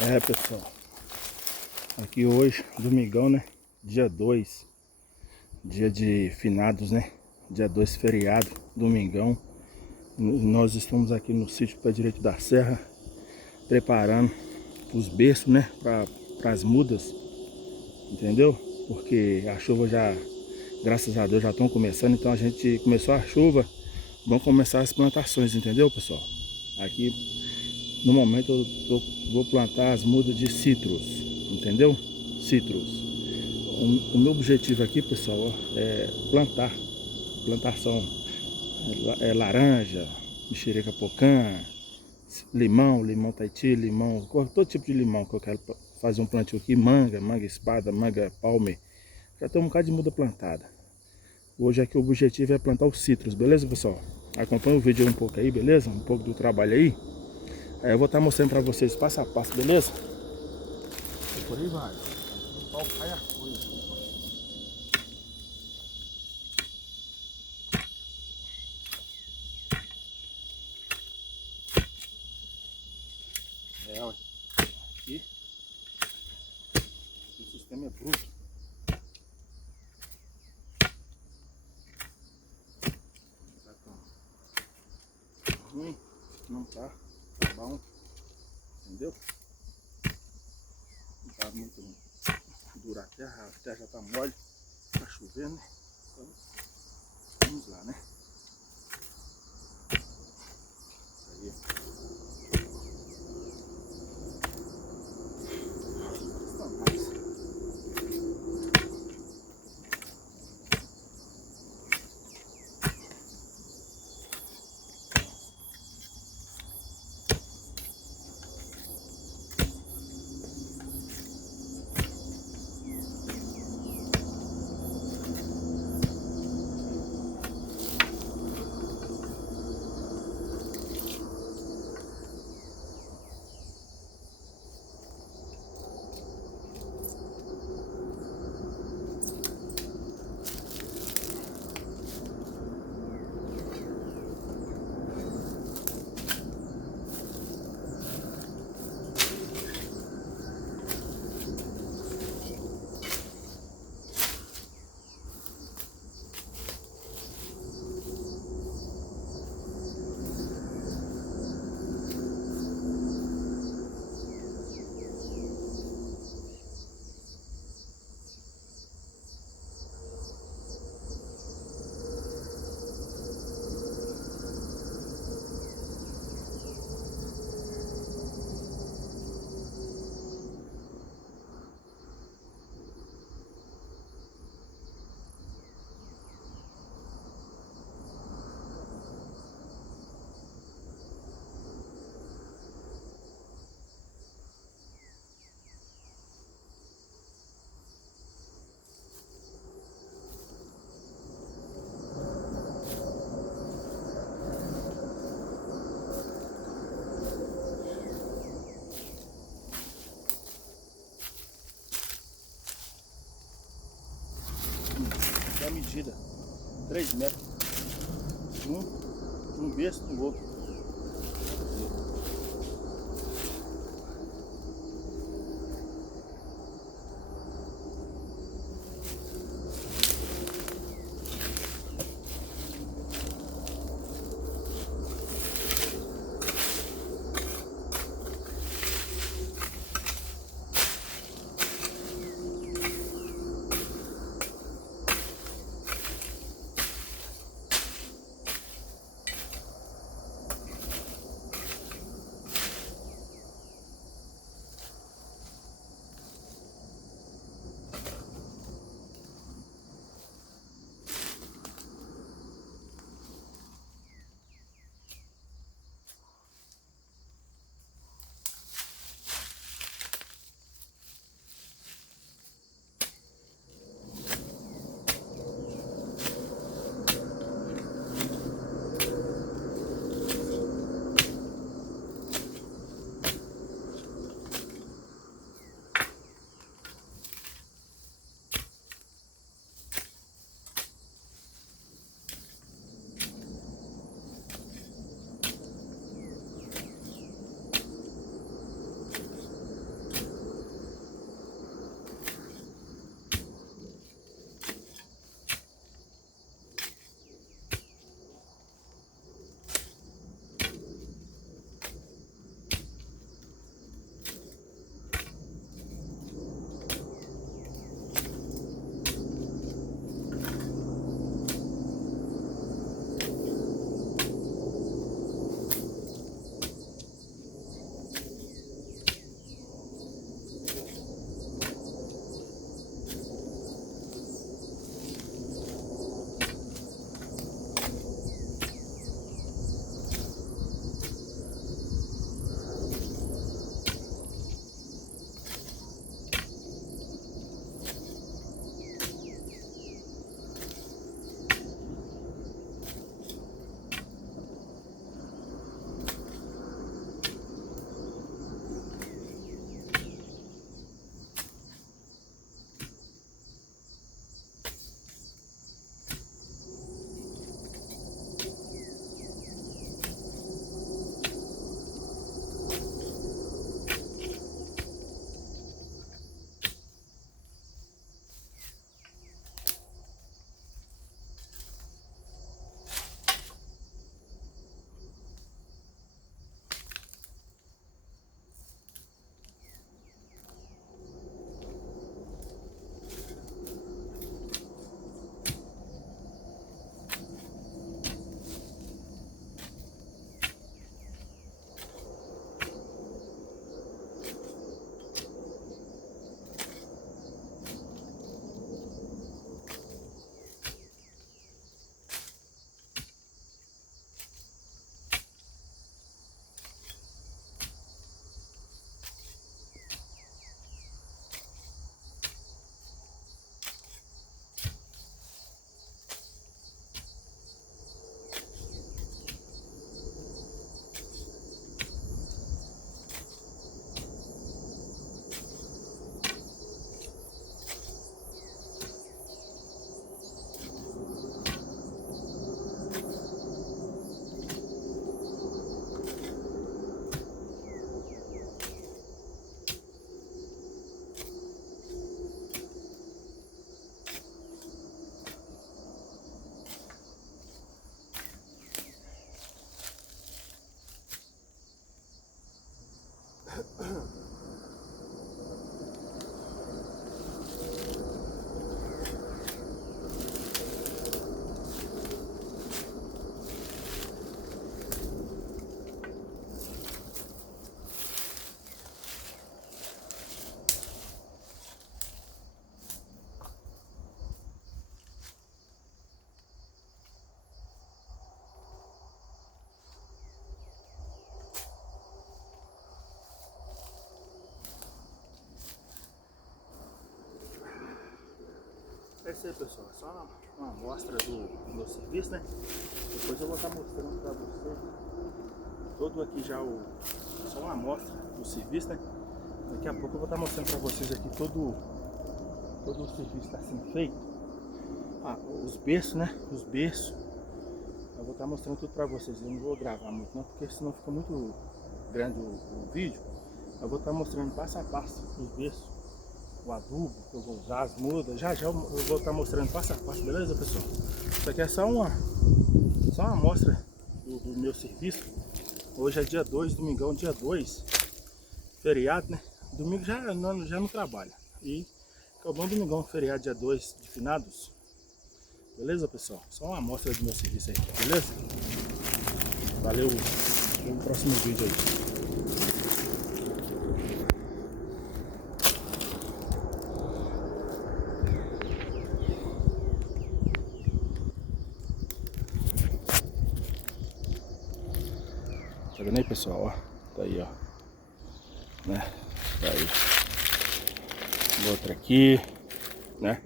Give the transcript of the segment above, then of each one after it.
É, pessoal, aqui hoje, domingão, né? Dia 2, dia de finados, né? Dia 2, feriado, domingão. Nós estamos aqui no sítio Pé Direito da Serra, preparando os berços, né? Para as mudas, entendeu? Porque a chuva já, graças a Deus, já estão começando. Então a gente começou a chuva, vão começar as plantações, entendeu, pessoal? Aqui, no momento, vou plantar as mudas de citros, entendeu? Citros. O meu objetivo aqui, pessoal, é plantação laranja, mexerica pocã, limão Tahiti, limão, todo tipo de limão que eu quero fazer um plantio aqui, manga espada, manga palmer. Já tem um bocado de muda plantada. Hoje aqui o objetivo é plantar os citros, beleza, pessoal? Acompanha o vídeo aí um pouco aí, beleza? Um pouco do trabalho aí. Aí eu vou estar mostrando pra vocês passo a passo, beleza? E por aí vai. O pau cai a coisa. É, olha. Aqui o sistema é bruto. Tá tão ruim, não tá bom, entendeu? Não tá muito dura a terra já tá mole, tá chovendo, então vamos lá, né? Isso aí. A medida 3 metros um berço no outro. É isso aí, pessoal, é só uma amostra do meu serviço, né? Depois eu vou estar mostrando pra vocês todo aqui já só uma amostra do serviço, né? Daqui a pouco eu vou estar mostrando pra vocês aqui todo o serviço está sendo feito. Os berços, né? Os berços. Eu vou estar mostrando tudo pra vocês. Eu não vou gravar muito não, porque senão fica muito grande o vídeo. Eu vou estar mostrando passo a passo os berços, o adubo que eu vou usar, as mudas. Já eu vou estar mostrando passo a passo, beleza, pessoal? Isso aqui é só uma amostra do meu serviço. Hoje é dia 2, domingão, dia 2, feriado, né? Domingo já não trabalha. E acabou um domingão, feriado, dia 2 de finados. Beleza, pessoal? Só uma amostra do meu serviço aí, beleza? Valeu, até o próximo vídeo aí. Tá vendo aí, pessoal? Ó, tá aí, ó. Né? Tá aí. Outra aqui, né?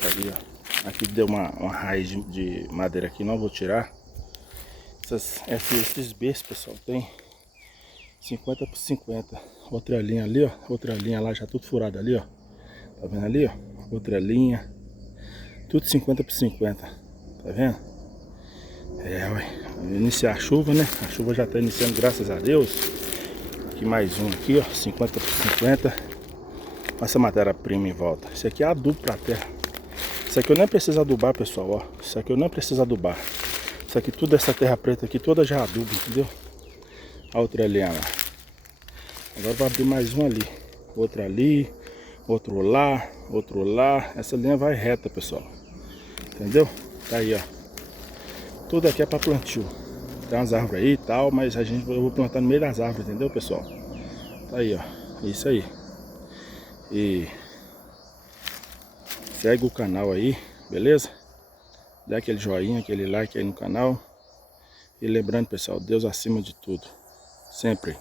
Tá ali, ó. Aqui deu uma raiz de madeira aqui, não vou tirar. Esses berços, pessoal, tem 50 por 50. Outra linha ali, ó. Outra linha lá, já tudo furado ali, ó. Tá vendo ali, ó? Outra linha. Tudo 50 por 50. Tá vendo? Ué. Iniciar a chuva, né? A chuva já tá iniciando, graças a Deus. Aqui mais um aqui, ó. 50 por 50. Olha essa matéria-prima em volta. Isso aqui é adubo pra terra. Isso aqui eu nem preciso adubar, pessoal, ó. Isso aqui eu nem preciso adubar. Isso aqui, tudo essa terra preta aqui, toda já adubo, entendeu? A outra linha lá. Agora vou abrir mais um ali. Outra ali. Outro lá. Outro lá. Essa linha vai reta, pessoal. Entendeu? Tá aí, ó. Tudo aqui é para plantio. Tem umas árvores aí e tal, mas eu vou plantar no meio das árvores, entendeu, pessoal? Tá aí, ó. Isso aí. E segue o canal aí, beleza? Dá aquele joinha, aquele like aí no canal. E lembrando, pessoal, Deus acima de tudo. Sempre.